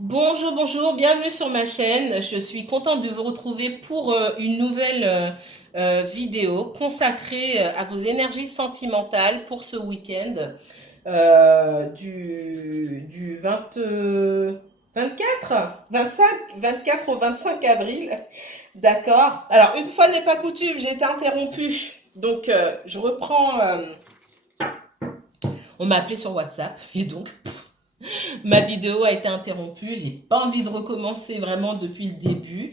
Bonjour, bonjour, bienvenue sur ma chaîne. Je suis contente de vous retrouver pour une nouvelle vidéo consacrée à vos énergies sentimentales pour ce week-end du 24, 25, 24 au 25 avril. D'accord. Alors, une fois n'est pas coutume, j'ai été interrompue. Donc, je reprends. On m'a appelé sur WhatsApp et donc ma vidéo a été interrompue, j'ai pas envie de recommencer vraiment depuis le début.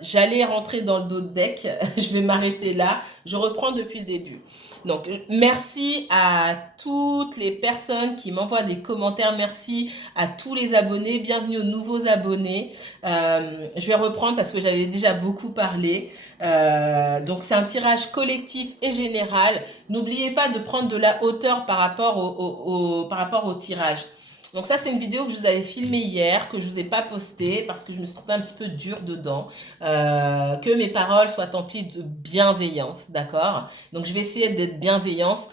J'allais rentrer dans le dos de deck, je vais m'arrêter là, je reprends depuis le début. Donc merci à toutes les personnes qui m'envoient des commentaires, merci à tous les abonnés, bienvenue aux nouveaux abonnés. Je vais reprendre parce que j'avais déjà beaucoup parlé. Donc c'est un tirage collectif et général. N'oubliez pas de prendre de la hauteur par rapport par rapport au tirage. Donc ça, c'est une vidéo que je vous avais filmée hier, que je vous ai pas postée parce que je me suis trouvée un petit peu dure dedans. Que mes paroles soient emplies de bienveillance, d'accord? Donc je vais essayer d'être bienveillante.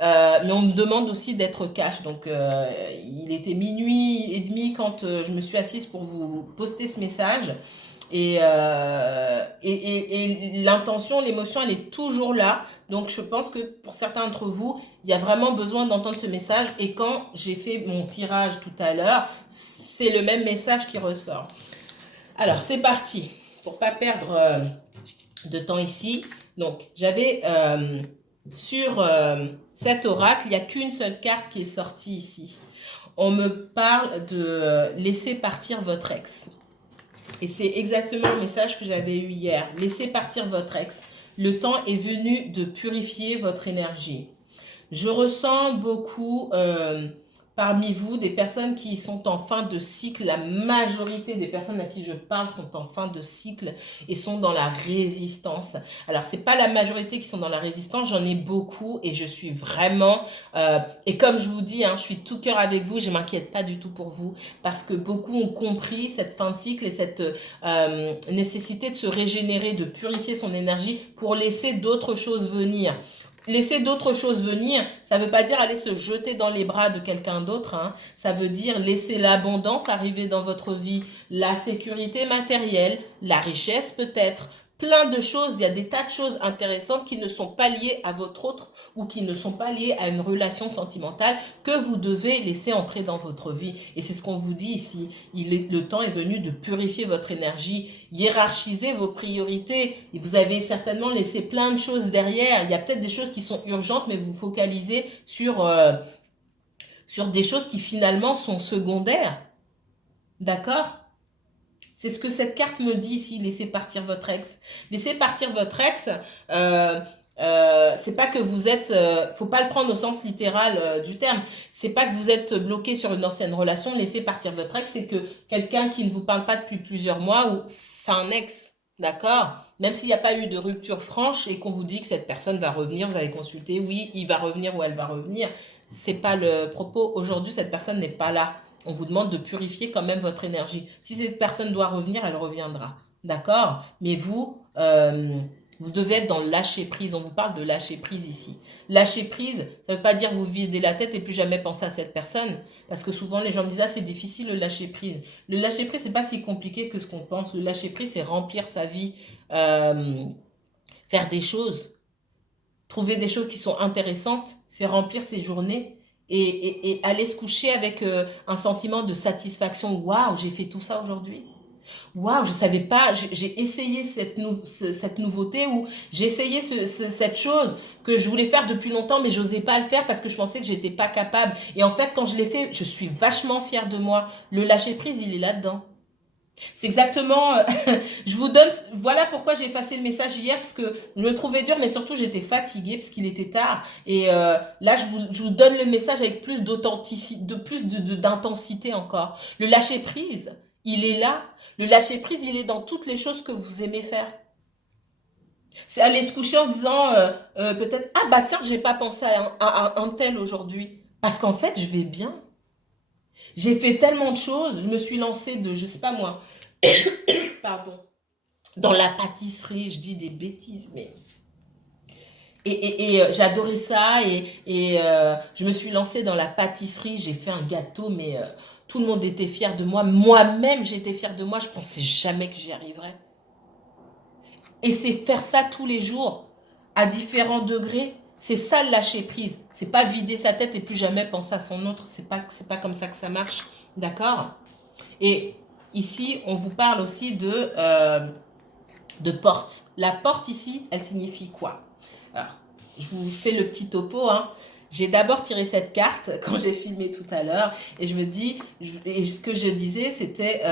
Mais on me demande aussi d'être cash. Donc il était minuit et demi quand je me suis assise pour vous poster ce message. Et l'intention, l'émotion, elle est toujours là. Donc je pense que pour certains d'entre vous, il y a vraiment besoin d'entendre ce message. Et quand j'ai fait mon tirage tout à l'heure, c'est le même message qui ressort. Alors c'est parti, pour pas perdre de temps ici. Donc j'avais sur cet oracle, il n'y a qu'une seule carte qui est sortie ici. On me parle de laisser partir votre ex. Et c'est exactement le message que j'avais eu hier. Laissez partir votre ex. Le temps est venu de purifier votre énergie. Je ressens beaucoup parmi vous des personnes qui sont en fin de cycle. La majorité des personnes à qui je parle sont en fin de cycle et sont dans la résistance. Alors, c'est pas la majorité qui sont dans la résistance, j'en ai beaucoup et je suis vraiment... et comme je vous dis, hein, je suis tout cœur avec vous, je m'inquiète pas du tout pour vous parce que beaucoup ont compris cette fin de cycle et cette nécessité de se régénérer, de purifier son énergie pour laisser d'autres choses venir. Laisser d'autres choses venir, ça ne veut pas dire aller se jeter dans les bras de quelqu'un d'autre, hein. Ça veut dire laisser l'abondance arriver dans votre vie, la sécurité matérielle, la richesse peut-être, plein de choses. Il y a des tas de choses intéressantes qui ne sont pas liées à votre autre ou qui ne sont pas liées à une relation sentimentale que vous devez laisser entrer dans votre vie. Et c'est ce qu'on vous dit ici. Le temps est venu de purifier votre énergie, hiérarchiser vos priorités. Et vous avez certainement laissé plein de choses derrière. Il y a peut-être des choses qui sont urgentes, mais vous focalisez sur des choses qui finalement sont secondaires. D'accord? C'est ce que cette carte me dit ici, laissez partir votre ex. Laissez partir votre ex, c'est pas que vous êtes, faut pas le prendre au sens littéral du terme. C'est pas que vous êtes bloqué sur une ancienne relation. Laissez partir votre ex, c'est que quelqu'un qui ne vous parle pas depuis plusieurs mois ou c'est un ex, d'accord. Même s'il n'y a pas eu de rupture franche et qu'on vous dit que cette personne va revenir, vous allez consulter, oui, il va revenir ou elle va revenir. C'est pas le propos. Aujourd'hui, cette personne n'est pas là. On vous demande de purifier quand même votre énergie. Si cette personne doit revenir, elle reviendra. D'accord? Mais vous, vous devez être dans le lâcher prise. On vous parle de lâcher prise ici. Lâcher prise, ça ne veut pas dire vous videz la tête et plus jamais penser à cette personne. Parce que souvent les gens me disent ah c'est difficile le lâcher prise. Le lâcher prise c'est pas si compliqué que ce qu'on pense. Le lâcher prise c'est remplir sa vie, euh, faire des choses, trouver des choses qui sont intéressantes, c'est remplir ses journées et aller se coucher avec un sentiment de satisfaction. Waouh, j'ai fait tout ça aujourd'hui. Waouh, je savais pas, j'ai essayé cette nouveauté ou j'ai essayé cette chose que je voulais faire depuis longtemps mais j'osais pas le faire parce que je pensais que j'étais pas capable. Et en fait, quand je l'ai fait, je suis vachement fière de moi. Le lâcher prise, il est là-dedans. C'est exactement. Je vous donne. Voilà pourquoi j'ai effacé le message hier, parce que je me trouvais dur, mais surtout j'étais fatiguée, parce qu'il était tard. Et là, je vous donne le message avec plus d'authenticité, d'intensité encore. Le lâcher prise, il est là. Le lâcher prise, il est dans toutes les choses que vous aimez faire. C'est aller se coucher en disant peut-être ah bah tiens, j'ai pas pensé à un tel aujourd'hui. Parce qu'en fait, je vais bien. J'ai fait tellement de choses. Je me suis lancée de, je sais pas moi, pardon, dans la pâtisserie, je dis des bêtises, mais... j'adorais ça je me suis lancée dans la pâtisserie, j'ai fait un gâteau, mais Tout le monde était fier de moi. Moi-même, j'étais fière de moi. Je pensais jamais que j'y arriverais. Et c'est faire ça tous les jours, à différents degrés. C'est ça le lâcher prise. C'est pas vider sa tête et plus jamais penser à son autre. C'est pas comme ça que ça marche. D'accord? Et ici, on vous parle aussi de porte. La porte ici, elle signifie quoi? Alors, je vous fais le petit topo, hein. J'ai d'abord tiré cette carte quand j'ai filmé tout à l'heure et je me dis, et ce que je disais, c'était,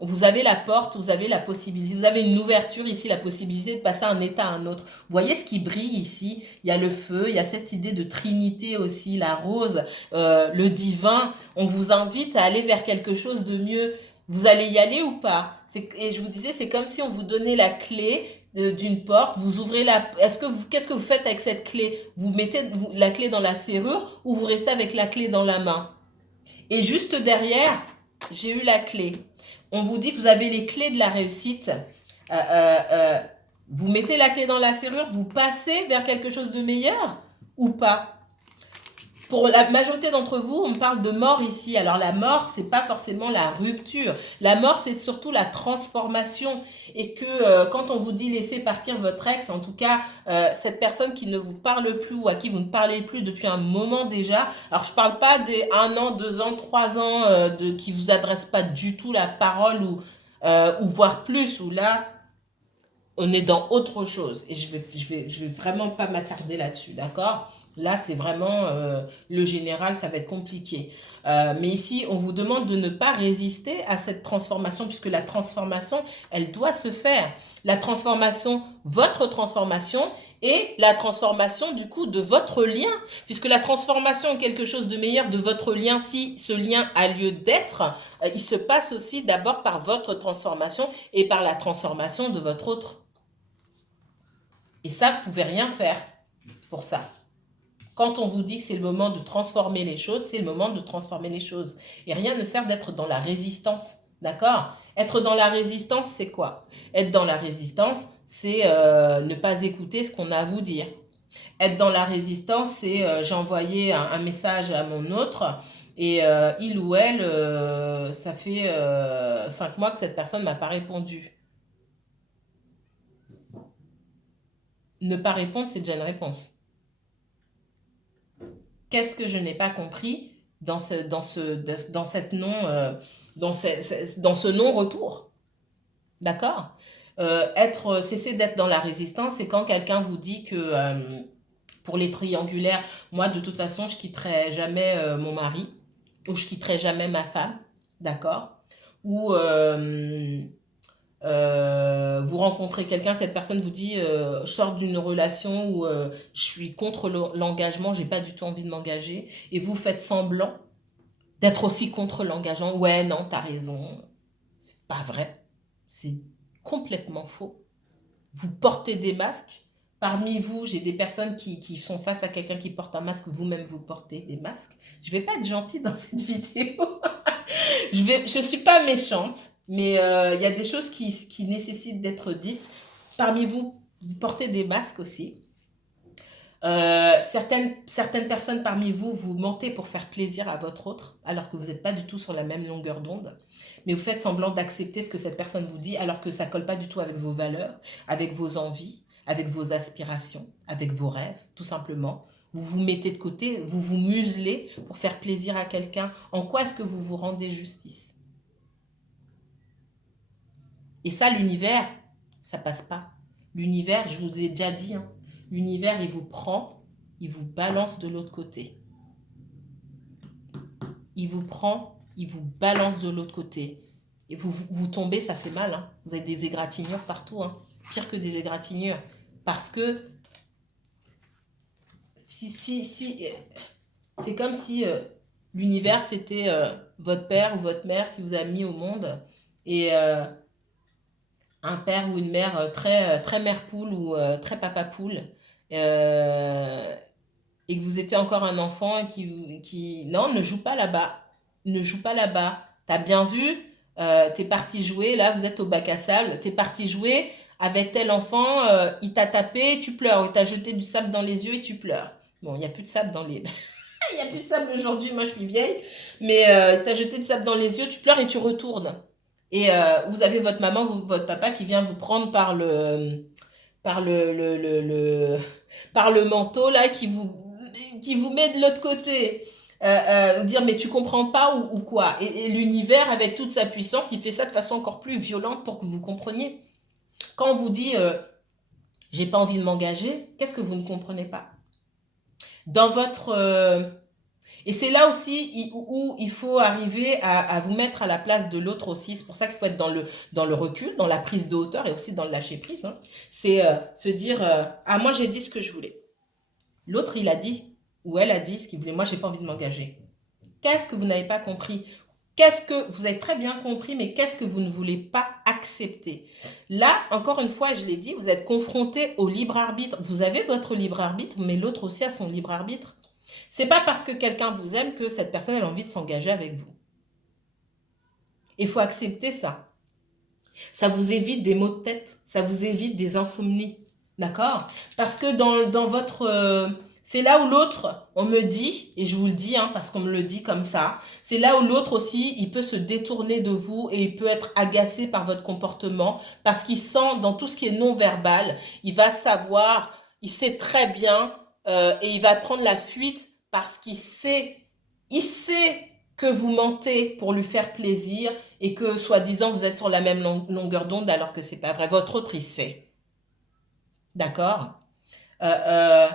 vous avez la porte, vous avez la possibilité, vous avez une ouverture ici, la possibilité de passer d'un état à un autre. Vous voyez ce qui brille ici? Il y a le feu, il y a cette idée de trinité aussi, la rose, le divin. On vous invite à aller vers quelque chose de mieux. Vous allez y aller ou pas? Et je vous disais, c'est comme si on vous donnait la clé d'une porte, vous ouvrez la... Qu'est-ce que vous faites avec cette clé? Vous mettez la clé dans la serrure ou vous restez avec la clé dans la main? Et juste derrière, j'ai eu la clé. On vous dit que vous avez les clés de la réussite. Vous mettez la clé dans la serrure, vous passez vers quelque chose de meilleur ou pas? Pour la majorité d'entre vous, on parle de mort ici. Alors la mort, c'est pas forcément la rupture. La mort, c'est surtout la transformation. Et que quand on vous dit laissez partir votre ex, en tout cas cette personne qui ne vous parle plus ou à qui vous ne parlez plus depuis un moment déjà. Alors je parle pas des 1 an, 2 ans, 3 ans qui vous adressent pas du tout la parole ou voire plus. Ou là, on est dans autre chose. Et je vais vraiment pas m'attarder là-dessus, d'accord? Là, c'est vraiment le général, ça va être compliqué. Mais ici, on vous demande de ne pas résister à cette transformation, puisque la transformation, elle doit se faire. La transformation, votre transformation, et la transformation, du coup, de votre lien. Puisque la transformation est quelque chose de meilleur de votre lien, si ce lien a lieu d'être, il se passe aussi d'abord par votre transformation et par la transformation de votre autre. Et ça, vous ne pouvez rien faire pour ça. Quand on vous dit que c'est le moment de transformer les choses, c'est le moment de transformer les choses. Et rien ne sert d'être dans la résistance. D'accord? Être dans la résistance, c'est quoi? Être dans la résistance, c'est ne pas écouter ce qu'on a à vous dire. Être dans la résistance, c'est j'ai envoyé un message à mon autre et il ou elle, ça fait 5 mois que cette personne ne m'a pas répondu. Ne pas répondre, c'est déjà une réponse. Qu'est-ce que je n'ai pas compris dans ce non-retour? D'accord? Cesser d'être dans la résistance, c'est quand quelqu'un vous dit que pour les triangulaires, moi de toute façon, je quitterai jamais mon mari ou je quitterai jamais ma femme, d'accord? Ou vous rencontrez quelqu'un, cette personne vous dit je sors d'une relation où je suis contre l'engagement, j'ai pas du tout envie de m'engager, et vous faites semblant d'être aussi contre l'engagement. Ouais, non, t'as raison. C'est pas vrai. C'est complètement faux. Vous portez des masques. Parmi vous, j'ai des personnes qui sont face à quelqu'un qui porte un masque, vous-même vous portez des masques. Je vais pas être gentille dans cette vidéo. Je suis pas méchante, mais il y a des choses qui nécessitent d'être dites. Parmi vous, vous portez des masques aussi. Certaines personnes parmi vous, vous mentez pour faire plaisir à votre autre, alors que vous n'êtes pas du tout sur la même longueur d'onde. Mais vous faites semblant d'accepter ce que cette personne vous dit, alors que ça ne colle pas du tout avec vos valeurs, avec vos envies, avec vos aspirations, avec vos rêves, tout simplement. Vous vous mettez de côté, vous vous muselez pour faire plaisir à quelqu'un. En quoi est-ce que vous vous rendez justice? Et ça, l'univers, ça passe pas. L'univers, je vous ai déjà dit, hein, l'univers, il vous prend, il vous balance de l'autre côté. Il vous prend, il vous balance de l'autre côté. Et vous tombez, ça fait mal. Hein. Vous avez des égratignures partout. Hein. Pire que des égratignures. Parce que c'est comme si l'univers, c'était votre père ou votre mère qui vous a mis au monde. Et un père ou une mère très mère poule ou très papa poule. Et que vous étiez encore un enfant qui... Non, ne joue pas là-bas. Ne joue pas là-bas. T'as bien vu, t'es parti jouer, là vous êtes au bac à sable, t'es parti jouer avec tel enfant, il t'a tapé, tu pleures, il t'a jeté du sable dans les yeux et tu pleures. Bon, il n'y a plus de sable dans les... Il n'y a plus de sable aujourd'hui, moi je suis vieille. Mais tu as jeté de sable dans les yeux, tu pleures et tu retournes. Et vous avez votre maman, votre papa qui vient vous prendre par par le manteau, là, qui vous met de l'autre côté. Dire mais tu comprends pas ou quoi. Et l'univers, avec toute sa puissance, il fait ça de façon encore plus violente pour que vous compreniez. Quand on vous dit j'ai pas envie de m'engager, qu'est-ce que vous ne comprenez pas? Dans votre et c'est là aussi où il faut arriver à vous mettre à la place de l'autre aussi. C'est pour ça qu'il faut être dans le recul, dans la prise de hauteur et aussi dans le lâcher prise, hein. C'est se dire ah moi j'ai dit ce que je voulais. L'autre il a dit ou elle a dit ce qu'il voulait. Moi j'ai pas envie de m'engager. Qu'est-ce que vous n'avez pas compris? Qu'est-ce que vous avez très bien compris, mais qu'est-ce que vous ne voulez pas accepter? Là, encore une fois, je l'ai dit, vous êtes confronté au libre arbitre. Vous avez votre libre arbitre, mais l'autre aussi a son libre arbitre. C'est pas parce que quelqu'un vous aime que cette personne a envie de s'engager avec vous. Il faut accepter ça. Ça vous évite des maux de tête, ça vous évite des insomnies. D'accord? Parce que dans votre... c'est là où l'autre, on me dit, et je vous le dis, hein, parce qu'on me le dit comme ça, c'est là où l'autre aussi, il peut se détourner de vous et il peut être agacé par votre comportement parce qu'il sent dans tout ce qui est non-verbal, il va savoir, il sait très bien et il va prendre la fuite parce il sait que vous mentez pour lui faire plaisir et que, soi-disant, vous êtes sur la même longueur d'onde alors que c'est pas vrai. Votre autre, il sait. D'accord? euh, euh,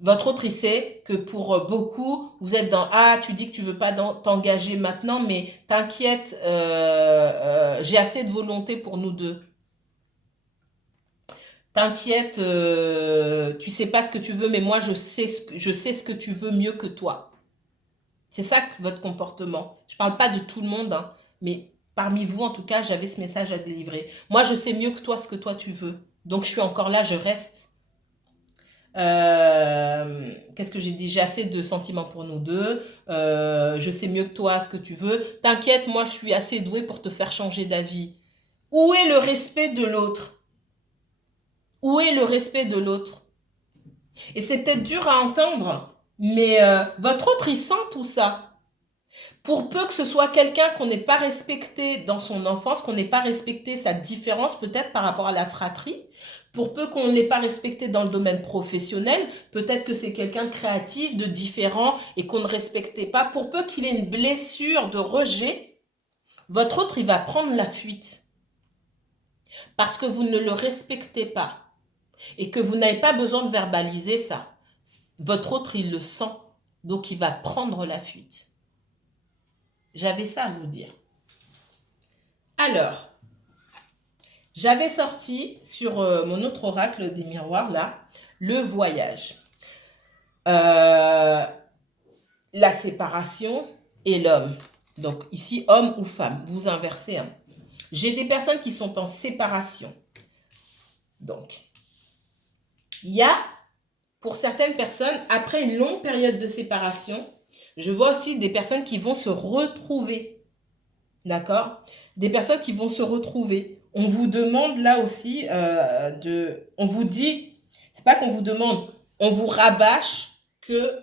Votre autre, il sait que pour beaucoup, vous êtes dans ah, tu dis que tu veux pas t'engager maintenant, mais t'inquiète, j'ai assez de volonté pour nous deux. T'inquiète, tu sais pas ce que tu veux, mais moi, je sais ce que tu veux mieux que toi. C'est ça votre comportement. Je parle pas de tout le monde, hein, mais parmi vous, en tout cas, j'avais ce message à délivrer. Moi, je sais mieux que toi ce que toi tu veux. Donc, je suis encore là, je reste. Qu'est-ce que j'ai dit? J'ai assez de sentiments pour nous deux. Je sais mieux que toi ce que tu veux. T'inquiète, moi, je suis assez douée pour te faire changer d'avis. Où est le respect de l'autre? Où est le respect de l'autre? Et c'est peut-être dur à entendre, mais votre autre, il sent tout ça. Pour peu que ce soit quelqu'un qu'on n'ait pas respecté dans son enfance, qu'on n'ait pas respecté sa différence peut-être par rapport à la fratrie, pour peu qu'on ne l'ait pas respecté dans le domaine professionnel, peut-être que c'est quelqu'un de créatif, de différent et qu'on ne respectait pas, pour peu qu'il ait une blessure de rejet, votre autre, il va prendre la fuite parce que vous ne le respectez pas et que vous n'avez pas besoin de verbaliser ça. Votre autre, il le sent, donc il va prendre la fuite. J'avais ça à vous dire. Alors, j'avais sorti sur mon autre oracle des miroirs, là, le voyage. La séparation et l'homme. Donc ici, homme ou femme, vous inversez, hein. J'ai des personnes qui sont en séparation. Donc, il y a, pour certaines personnes, après une longue période de séparation, je vois aussi des personnes qui vont se retrouver. D'accord? Des personnes qui vont se retrouver. On vous demande là aussi on vous dit, c'est pas qu'on vous demande, on vous rabâche que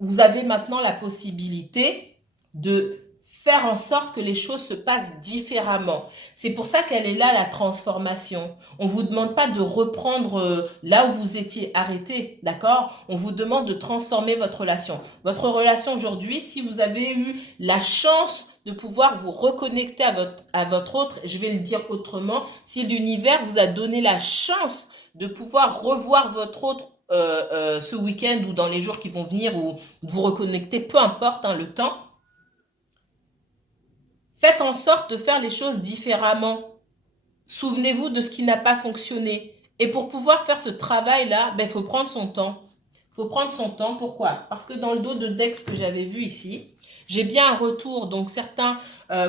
vous avez maintenant la possibilité de faire en sorte que les choses se passent différemment. C'est pour ça qu'elle est là, la transformation. On ne vous demande pas de reprendre là où vous étiez arrêté, d'accord? On vous demande de transformer votre relation. Votre relation aujourd'hui, si vous avez eu la chance de pouvoir vous reconnecter à votre autre, je vais le dire autrement, si l'univers vous a donné la chance de pouvoir revoir votre autre ce week-end ou dans les jours qui vont venir ou de vous reconnecter, peu importe hein, le temps, faites en sorte de faire les choses différemment. Souvenez-vous de ce qui n'a pas fonctionné. Et pour pouvoir faire ce travail-là, il faut prendre son temps. Il faut prendre son temps. Pourquoi? Parce que dans le dos de Dex que j'avais vu ici, j'ai bien un retour. Donc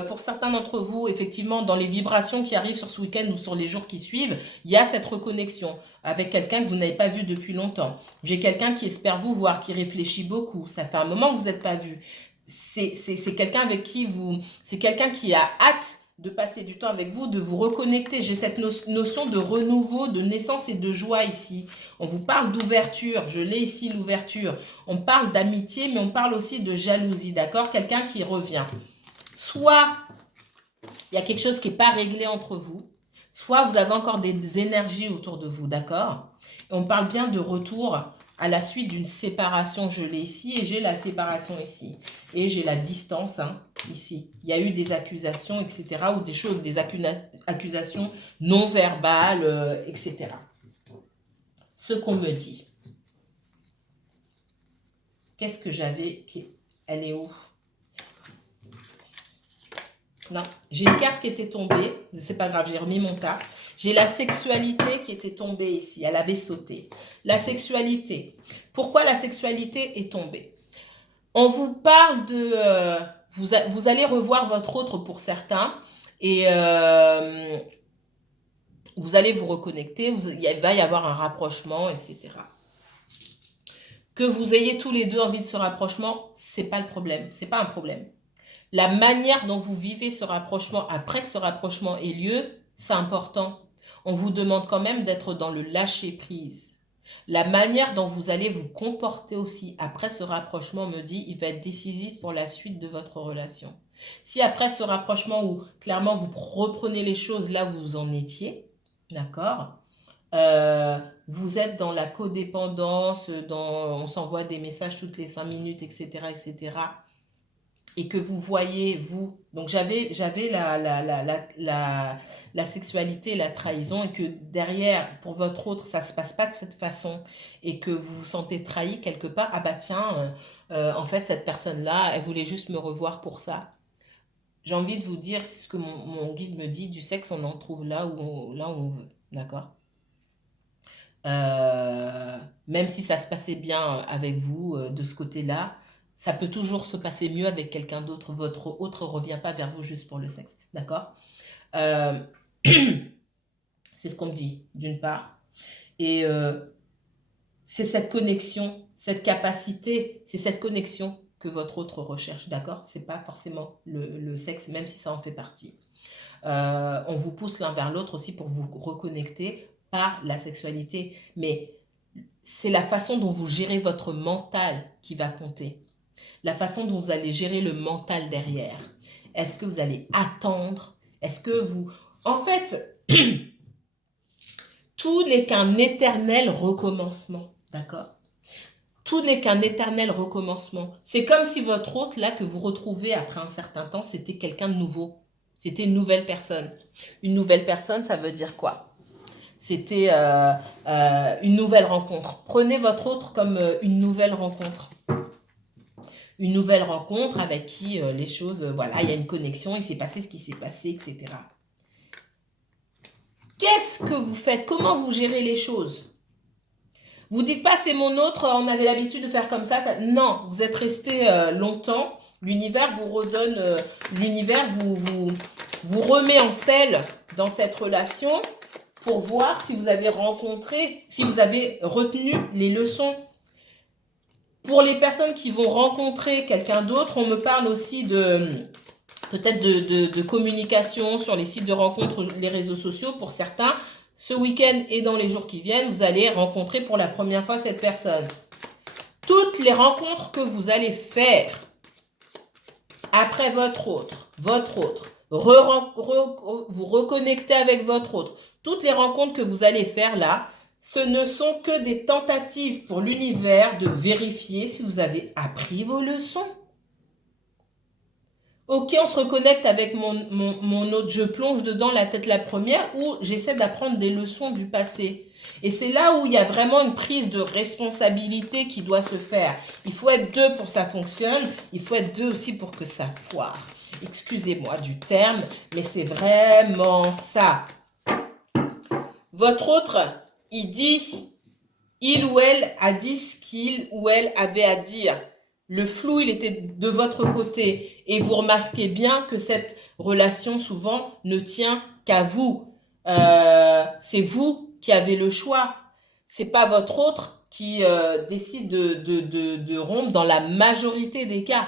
pour certains d'entre vous, effectivement, dans les vibrations qui arrivent sur ce week-end ou sur les jours qui suivent, il y a cette reconnexion avec quelqu'un que vous n'avez pas vu depuis longtemps. J'ai quelqu'un qui espère vous voir, qui réfléchit beaucoup. Ça fait un moment que vous n'êtes pas vu. C'est quelqu'un avec qui c'est quelqu'un qui a hâte de passer du temps avec vous, de vous reconnecter. J'ai cette notion de renouveau, de naissance et de joie ici. On vous parle d'ouverture, je l'ai ici l'ouverture. On parle d'amitié, mais on parle aussi de jalousie, d'accord? Quelqu'un qui revient. Soit il y a quelque chose qui n'est pas réglé entre vous, soit vous avez encore des énergies autour de vous, d'accord? Et on parle bien de retour à la suite d'une séparation, je l'ai ici, et j'ai la séparation ici. Et j'ai la distance, hein, ici. Il y a eu des accusations, etc., ou des choses, des accusations non verbales, etc. Ce qu'on me dit. Qu'est-ce que j'avais? Elle est où? Non, j'ai une carte qui était tombée, c'est pas grave, j'ai remis mon tas. J'ai la sexualité qui était tombée ici, elle avait sauté. La sexualité. Pourquoi la sexualité est tombée? On vous parle de... vous allez revoir votre autre pour certains et vous allez vous reconnecter, il va y avoir un rapprochement, etc. Que vous ayez tous les deux envie de ce rapprochement, c'est pas le problème, c'est pas un problème. La manière dont vous vivez ce rapprochement après que ce rapprochement ait lieu, c'est important. On vous demande quand même d'être dans le lâcher-prise. La manière dont vous allez vous comporter aussi après ce rapprochement me dit il va être décisif pour la suite de votre relation. Si après ce rapprochement où clairement vous reprenez les choses là où vous en étiez, d'accord, vous êtes dans la codépendance, on s'envoie des messages toutes les 5 minutes, etc., etc., et que vous voyez, vous, donc j'avais la sexualité, la trahison, et que derrière, pour votre autre, ça ne se passe pas de cette façon, et que vous vous sentez trahi quelque part, ah bah tiens, en fait, cette personne-là, elle voulait juste me revoir pour ça. J'ai envie de vous dire ce que mon guide me dit, du sexe, on en trouve là où on veut, d'accord? Même si ça se passait bien avec vous de ce côté-là, ça peut toujours se passer mieux avec quelqu'un d'autre. Votre autre ne revient pas vers vous juste pour le sexe. D'accord? euh, C'est ce qu'on me dit, d'une part. Et c'est cette connexion, cette capacité, c'est cette connexion que votre autre recherche. D'accord? C'est pas forcément le sexe, même si ça en fait partie. On vous pousse l'un vers l'autre aussi pour vous reconnecter par la sexualité. Mais c'est la façon dont vous gérez votre mental qui va compter. La façon dont vous allez gérer le mental derrière. Est-ce que vous allez attendre? Est-ce que vous... En fait, tout n'est qu'un éternel recommencement. D'accord? Tout n'est qu'un éternel recommencement. C'est comme si votre hôte, là, que vous retrouvez après un certain temps, c'était quelqu'un de nouveau. C'était une nouvelle personne. Une nouvelle personne, ça veut dire quoi? C'était une nouvelle rencontre. Prenez votre autre comme une nouvelle rencontre. Une nouvelle rencontre avec qui les choses, voilà, il y a une connexion, il s'est passé ce qui s'est passé, etc. Qu'est-ce que vous faites? Comment vous gérez les choses? Vous dites pas c'est mon autre, on avait l'habitude de faire comme ça. Non, vous êtes resté longtemps. L'univers vous redonne, l'univers vous remet en selle dans cette relation pour voir si vous avez rencontré, si vous avez retenu les leçons. Pour les personnes qui vont rencontrer quelqu'un d'autre, on me parle aussi de peut-être de communication sur les sites de rencontres, les réseaux sociaux. Pour certains, ce week-end et dans les jours qui viennent, vous allez rencontrer pour la première fois cette personne. Toutes les rencontres que vous allez faire après votre autre, vous reconnecter avec votre autre, toutes les rencontres que vous allez faire là, ce ne sont que des tentatives pour l'univers de vérifier si vous avez appris vos leçons. Ok, on se reconnecte avec mon autre, je plonge dedans la tête la première ou j'essaie d'apprendre des leçons du passé. Et c'est là où il y a vraiment une prise de responsabilité qui doit se faire. Il faut être deux pour que ça fonctionne, il faut être deux aussi pour que ça foire. Excusez-moi du terme, mais c'est vraiment ça. Votre autre, il ou elle a dit ce qu'il ou elle avait à dire. Le flou, il était de votre côté. Et vous remarquez bien que cette relation, souvent, ne tient qu'à vous. C'est vous qui avez le choix. C'est pas votre autre qui décide de rompre dans la majorité des cas.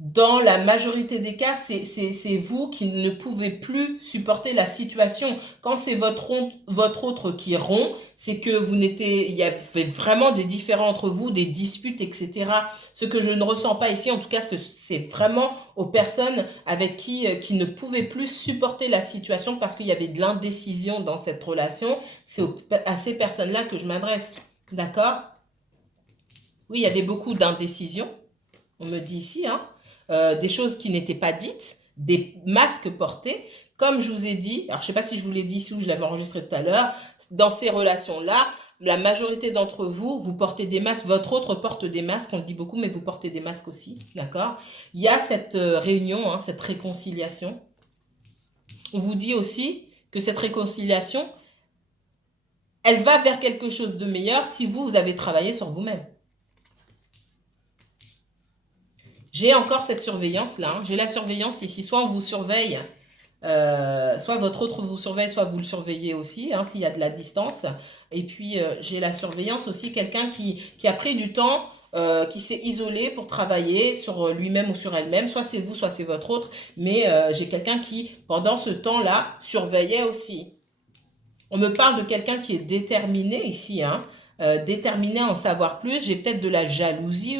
dans la majorité des cas, c'est vous qui ne pouvez plus supporter la situation. Quand c'est votre autre qui rompt, c'est que il y avait vraiment des différends entre vous, des disputes, etc. Ce que je ne ressens pas ici, en tout cas, c'est vraiment aux personnes avec qui ne pouvaient plus supporter la situation parce qu'il y avait de l'indécision dans cette relation. C'est à ces personnes-là que je m'adresse. D'accord? Oui, il y avait beaucoup d'indécision. On me dit ici, hein, des choses qui n'étaient pas dites, des masques portés. Comme je vous ai dit, alors je ne sais pas si je vous l'ai dit ici ou je l'avais enregistré tout à l'heure, dans ces relations-là, la majorité d'entre vous, vous portez des masques, votre autre porte des masques, on le dit beaucoup, mais vous portez des masques aussi, d'accord? Il y a cette réunion, hein, cette réconciliation. On vous dit aussi que cette réconciliation, elle va vers quelque chose de meilleur si vous avez travaillé sur vous-même. J'ai encore cette surveillance-là. Hein. J'ai la surveillance ici. Soit on vous surveille, soit votre autre vous surveille, soit vous le surveillez aussi, hein, s'il y a de la distance. Et puis, j'ai la surveillance aussi, quelqu'un qui a pris du temps, qui s'est isolé pour travailler sur lui-même ou sur elle-même. Soit c'est vous, soit c'est votre autre. Mais j'ai quelqu'un qui, pendant ce temps-là, surveillait aussi. On me parle de quelqu'un qui est déterminé ici, hein, déterminé à en savoir plus. J'ai peut-être de la jalousie,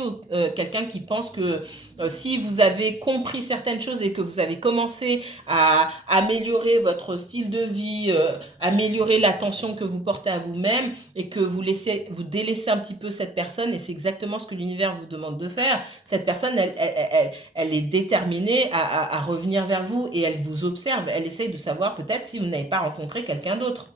quelqu'un qui pense que si vous avez compris certaines choses et que vous avez commencé à améliorer votre style de vie, améliorer l'attention que vous portez à vous-même et que vous délaissez un petit peu cette personne, et c'est exactement ce que l'univers vous demande de faire. Cette personne, elle est déterminée à revenir vers vous et elle vous observe. Elle essaye de savoir peut-être si vous n'avez pas rencontré quelqu'un d'autre.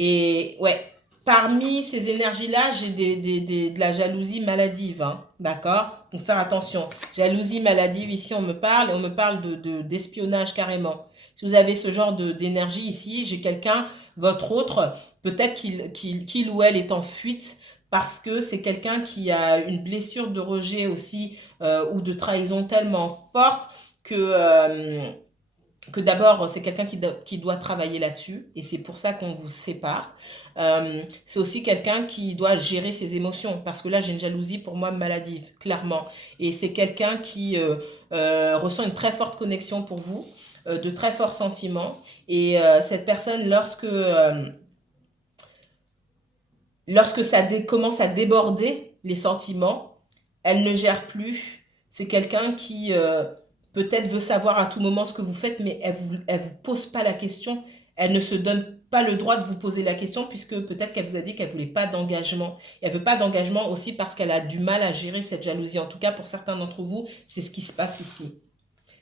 Et ouais, parmi ces énergies-là, j'ai de la jalousie maladive, hein, d'accord? Donc faire attention. Jalousie maladive, ici on me parle d'espionnage carrément. Si vous avez ce genre d'énergie ici, j'ai quelqu'un, votre autre, peut-être qu'il ou elle est en fuite parce que c'est quelqu'un qui a une blessure de rejet aussi ou de trahison tellement forte que d'abord, c'est quelqu'un qui doit travailler là-dessus, et c'est pour ça qu'on vous sépare. C'est aussi quelqu'un qui doit gérer ses émotions, parce que là, j'ai une jalousie pour moi maladive, clairement. Et c'est quelqu'un qui ressent une très forte connexion pour vous, de très forts sentiments. Et cette personne, lorsque ça commence à déborder les sentiments, elle ne gère plus. C'est quelqu'un qui peut-être veut savoir à tout moment ce que vous faites, mais elle vous pose pas la question. Elle ne se donne pas le droit de vous poser la question puisque peut-être qu'elle vous a dit qu'elle voulait pas d'engagement. Elle veut pas d'engagement aussi parce qu'elle a du mal à gérer cette jalousie. En tout cas, pour certains d'entre vous, c'est ce qui se passe ici.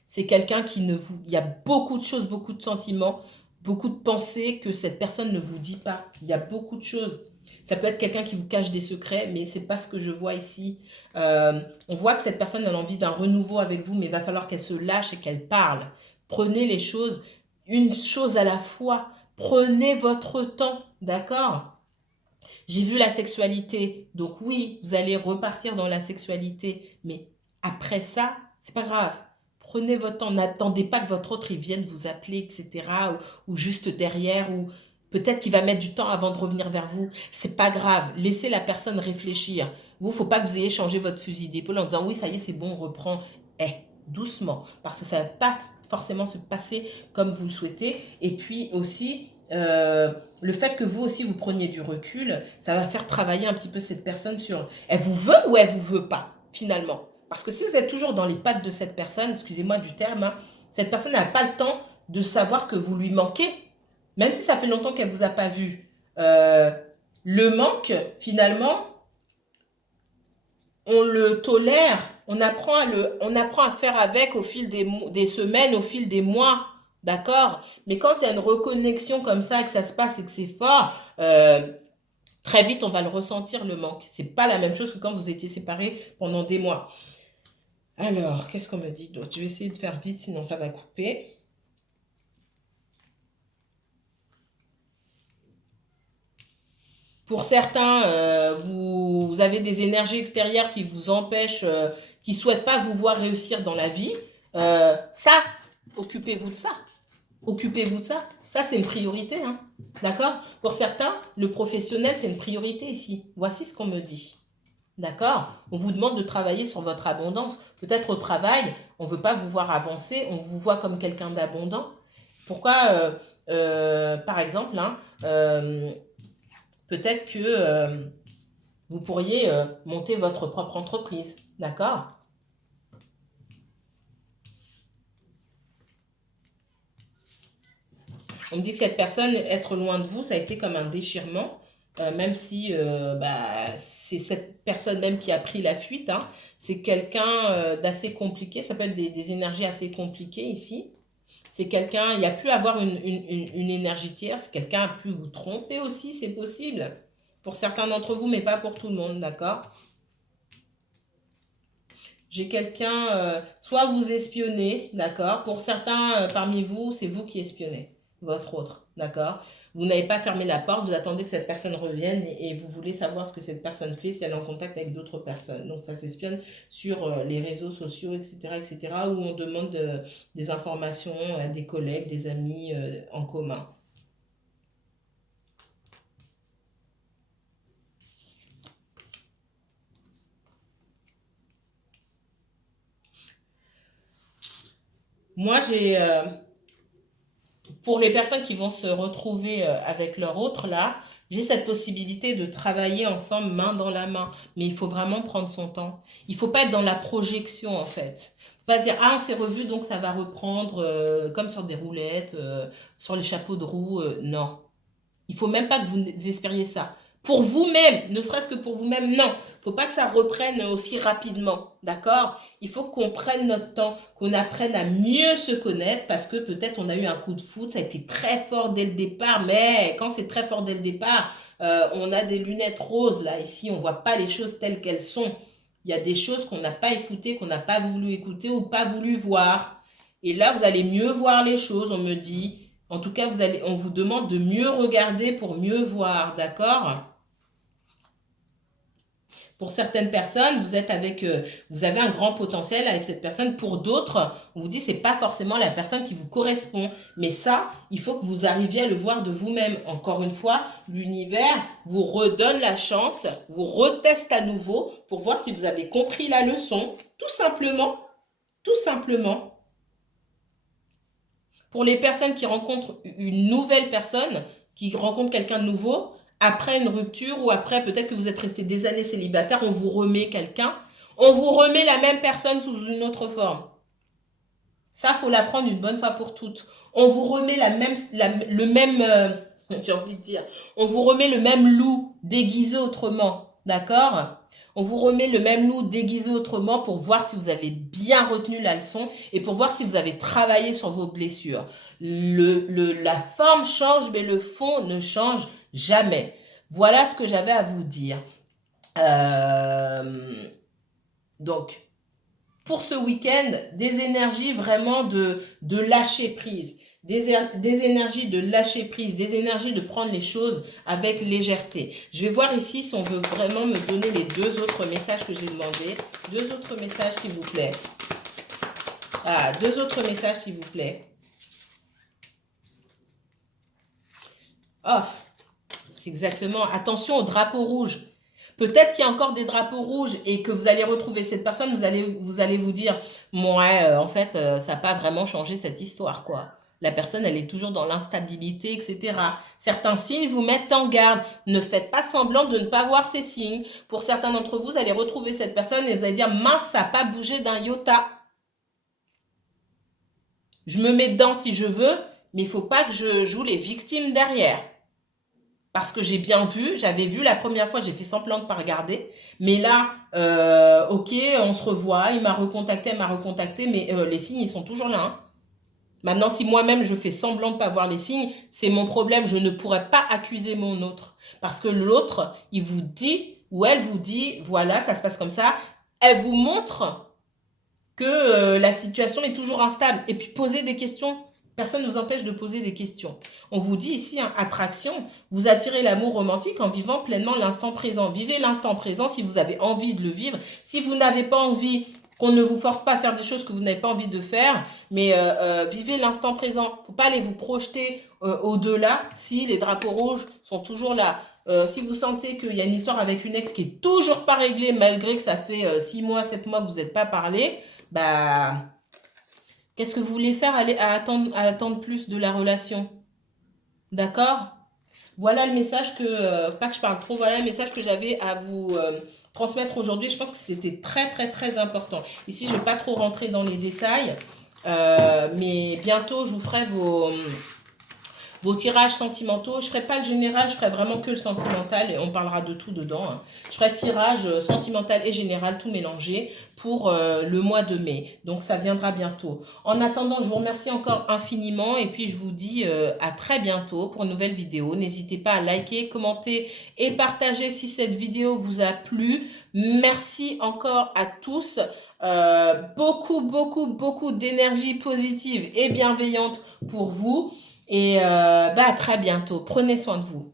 C'est quelqu'un qui ne vous... Il y a beaucoup de choses, beaucoup de sentiments, beaucoup de pensées que cette personne ne vous dit pas. Il y a beaucoup de choses. Ça peut être quelqu'un qui vous cache des secrets, mais c'est pas ce que je vois ici. On voit que cette personne a envie d'un renouveau avec vous, mais il va falloir qu'elle se lâche et qu'elle parle. Prenez les choses, une chose à la fois. Prenez votre temps, d'accord? J'ai vu la sexualité, donc oui, vous allez repartir dans la sexualité, mais après ça, c'est pas grave. Prenez votre temps, n'attendez pas que votre autre il vienne vous appeler, etc. Ou juste derrière, ou peut-être qu'il va mettre du temps avant de revenir vers vous. C'est pas grave, laissez la personne réfléchir. Vous, faut pas que vous ayez changé votre fusil d'épaule en disant oui, ça y est, c'est bon, on reprend. Doucement, parce que ça va pas forcément se passer comme vous le souhaitez. Et puis aussi, le fait que vous aussi vous preniez du recul, ça va faire travailler un petit peu cette personne sur elle vous veut ou elle vous veut pas finalement. Parce que si vous êtes toujours dans les pattes de cette personne, excusez-moi du terme, hein, cette personne n'a pas le temps de savoir que vous lui manquez, même si ça fait longtemps qu'elle vous a pas vu. Le manque, finalement, on le tolère, on apprend à faire avec au fil des semaines, au fil des mois, d'accord? Mais quand il y a une reconnexion comme ça, que ça se passe et que c'est fort, très vite on va le ressentir le manque. C'est pas la même chose que quand vous étiez séparés pendant des mois. Alors, qu'est-ce qu'on me dit d'autre? Je vais essayer de faire vite, sinon ça va couper. Pour certains, vous avez des énergies extérieures qui vous empêchent, qui ne souhaitent pas vous voir réussir dans la vie. Ça, occupez-vous de ça. Occupez-vous de ça. Ça, c'est une priorité. Hein. D'accord? Pour certains, le professionnel, c'est une priorité ici. Voici ce qu'on me dit. D'accord? On vous demande de travailler sur votre abondance. Peut-être au travail, on ne veut pas vous voir avancer, on vous voit comme quelqu'un d'abondant. Pourquoi, par exemple, hein, peut-être que vous pourriez monter votre propre entreprise. D'accord? On me dit que cette personne, être loin de vous, ça a été comme un déchirement, même si c'est cette personne même qui a pris la fuite. Hein. C'est quelqu'un d'assez compliqué, ça peut être des énergies assez compliquées ici. C'est quelqu'un, il y a pu avoir une énergie tierce, quelqu'un a pu vous tromper aussi, c'est possible. Pour certains d'entre vous, mais pas pour tout le monde, d'accord? J'ai quelqu'un, soit vous espionnez, d'accord? Pour certains parmi vous, c'est vous qui espionnez votre autre, d'accord? Vous n'avez pas fermé la porte, vous attendez que cette personne revienne et vous voulez savoir ce que cette personne fait si elle est en contact avec d'autres personnes. Donc ça s'espionne sur les réseaux sociaux, etc., etc., où on demande des informations à des collègues, des amis en commun. Moi, pour les personnes qui vont se retrouver avec leur autre là, j'ai cette possibilité de travailler ensemble main dans la main. Mais il faut vraiment prendre son temps. Il ne faut pas être dans la projection en fait. Pas dire, ah, on s'est revu donc ça va reprendre comme sur des roulettes, sur les chapeaux de roue. Non. Il faut même pas que vous espériez ça. Pour vous-même, ne serait-ce que pour vous-même, non. Il faut pas que ça reprenne aussi rapidement, d'accord? Il faut qu'on prenne notre temps, qu'on apprenne à mieux se connaître parce que peut-être on a eu un coup de foudre, ça a été très fort dès le départ, mais quand c'est très fort dès le départ, on a des lunettes roses là, ici, on voit pas les choses telles qu'elles sont. Il y a des choses qu'on n'a pas écoutées, qu'on n'a pas voulu écouter ou pas voulu voir. Et là, vous allez mieux voir les choses, on me dit. En tout cas, on vous demande de mieux regarder pour mieux voir, d'accord? Pour certaines personnes, vous avez un grand potentiel avec cette personne. Pour d'autres, on vous dit c'est pas forcément la personne qui vous correspond. Mais ça, il faut que vous arriviez à le voir de vous-même. Encore une fois, l'univers vous redonne la chance, vous reteste à nouveau pour voir si vous avez compris la leçon. Tout simplement, tout simplement. Pour les personnes qui rencontrent une nouvelle personne, qui rencontrent quelqu'un de nouveau, après une rupture ou après peut-être que vous êtes resté des années célibataire, on vous remet quelqu'un, on vous remet la même personne sous une autre forme. Ça, faut l'apprendre une bonne fois pour toutes. On vous remet le même, j'ai envie de dire, on vous remet le même loup déguisé autrement, d'accord? On vous remet le même loup déguisé autrement pour voir si vous avez bien retenu la leçon et pour voir si vous avez travaillé sur vos blessures. La forme change, mais le fond ne change jamais. Voilà ce que j'avais à vous dire. Donc, pour ce week-end, des énergies vraiment de lâcher prise, des énergies de lâcher prise, des énergies de prendre les choses avec légèreté. Je vais voir ici si on veut vraiment me donner les deux autres messages que j'ai demandé. Deux autres messages, s'il vous plaît. Ah, deux autres messages, s'il vous plaît. Oh, c'est exactement. Attention au drapeau rouge. Peut-être qu'il y a encore des drapeaux rouges et que vous allez retrouver cette personne, vous allez vous dire, ouais, en fait, ça n'a pas vraiment changé cette histoire, quoi. La personne, elle est toujours dans l'instabilité, etc. Certains signes vous mettent en garde. Ne faites pas semblant de ne pas voir ces signes. Pour certains d'entre vous, vous allez retrouver cette personne et vous allez dire, mince, ça n'a pas bougé d'un iota. Je me mets dedans si je veux, mais il ne faut pas que je joue les victimes derrière. Parce que j'ai bien vu, j'avais vu la première fois, j'ai fait semblant de ne pas regarder. Mais là, ok, on se revoit, il m'a recontacté, elle m'a recontacté, mais les signes, ils sont toujours là. Hein. Maintenant, si moi-même, je fais semblant de ne pas voir les signes, c'est mon problème. Je ne pourrais pas accuser mon autre. Parce que l'autre, il vous dit, ou elle vous dit, voilà, ça se passe comme ça. Elle vous montre que la situation est toujours instable. Et puis, posez des questions. Personne ne vous empêche de poser des questions. On vous dit ici, hein, attraction, vous attirez l'amour romantique en vivant pleinement l'instant présent. Vivez l'instant présent si vous avez envie de le vivre. Si vous n'avez pas envie, qu'on ne vous force pas à faire des choses que vous n'avez pas envie de faire, mais vivez l'instant présent. Il ne faut pas aller vous projeter au-delà si les drapeaux rouges sont toujours là. Si vous sentez qu'il y a une histoire avec une ex qui est toujours pas réglée, malgré que ça fait 6 mois, 7 mois que vous n'êtes pas parlé, bah, qu'est-ce que vous voulez faire à attendre plus de la relation? D'accord? Voilà le message que, pas que je parle trop, voilà le message que j'avais à vous transmettre aujourd'hui. Je pense que c'était très très très important. Ici, je ne vais pas trop rentrer dans les détails, mais bientôt, je vous ferai vos tirages sentimentaux. Je ne ferai pas le général, je ferai vraiment que le sentimental et on parlera de tout dedans. Hein. Je ferai tirage sentimental et général, tout mélangé pour le mois de mai. Donc ça viendra bientôt. En attendant, je vous remercie encore infiniment et puis je vous dis à très bientôt pour une nouvelle vidéo. N'hésitez pas à liker, commenter et partager si cette vidéo vous a plu. Merci encore à tous. Beaucoup d'énergie positive et bienveillante pour vous. Et à très bientôt. Prenez soin de vous.